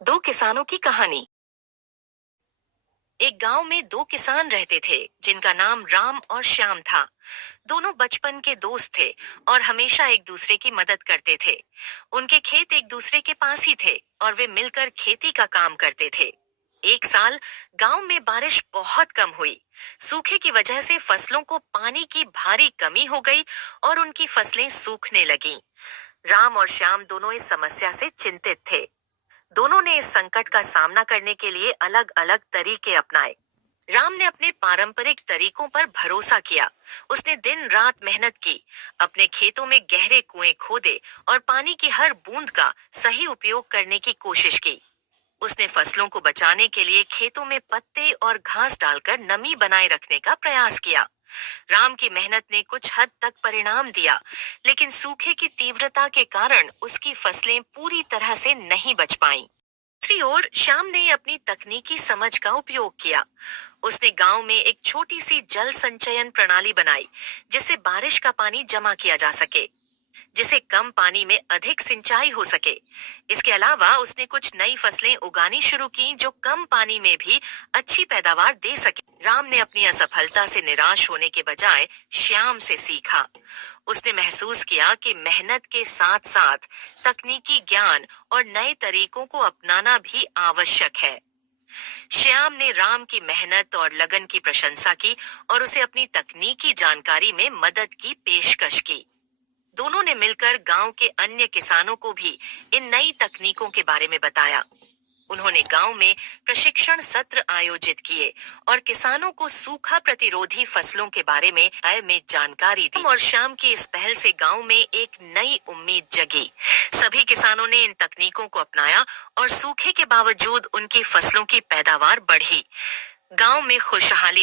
दो किसानों की कहानी। एक गांव में दो किसान रहते थे जिनका नाम राम और श्याम था। दोनों बचपन के दोस्त थे और हमेशा एक दूसरे की मदद करते थे। उनके खेत एक दूसरे के पास ही थे और वे मिलकर खेती का काम करते थे। एक साल गांव में बारिश बहुत कम हुई। सूखे की वजह से फसलों को पानी की भारी कमी हो गई और उनकी फसलें सूखने लगीं। राम और श्याम दोनों इस समस्या से चिंतित थे। दोनों ने इस संकट का सामना करने के लिए अलग अलग तरीके अपनाए। राम ने अपने पारंपरिक तरीकों पर भरोसा किया। उसने दिन रात मेहनत की, अपने खेतों में गहरे कुएं खोदे और पानी की हर बूंद का सही उपयोग करने की कोशिश की। उसने फसलों को बचाने के लिए खेतों में पत्ते और घास डालकर नमी बनाए रखने का प्रयास किया। राम की मेहनत ने कुछ हद तक परिणाम दिया, लेकिन सूखे की तीव्रता के कारण उसकी फसलें पूरी तरह से नहीं बच पाईं। दूसरी ओर श्याम ने अपनी तकनीकी समझ का उपयोग किया। उसने गांव में एक छोटी सी जल संचयन प्रणाली बनाई, जिससे बारिश का पानी जमा किया जा सके, जिसे कम पानी में अधिक सिंचाई हो सके। इसके अलावा उसने कुछ नई फसलें उगानी शुरू की जो कम पानी में भी अच्छी पैदावार दे सके। राम ने अपनी असफलता से निराश होने के बजाय श्याम से सीखा। उसने महसूस किया कि मेहनत के साथ साथ तकनीकी ज्ञान और नए तरीकों को अपनाना भी आवश्यक है। श्याम ने राम की मेहनत और लगन की प्रशंसा की और उसे अपनी तकनीकी जानकारी में मदद की पेशकश की। दोनों ने मिलकर गांव के अन्य किसानों को भी इन नई तकनीकों के बारे में बताया। उन्होंने गांव में प्रशिक्षण सत्र आयोजित किए और किसानों को सूखा प्रतिरोधी फसलों के बारे में जानकारी दी। और शाम की इस पहल से गांव में एक नई उम्मीद जगी। सभी किसानों ने इन तकनीकों को अपनाया और सूखे के बावजूद उनकी फसलों की पैदावार बढ़ी। गांव में खुशहाली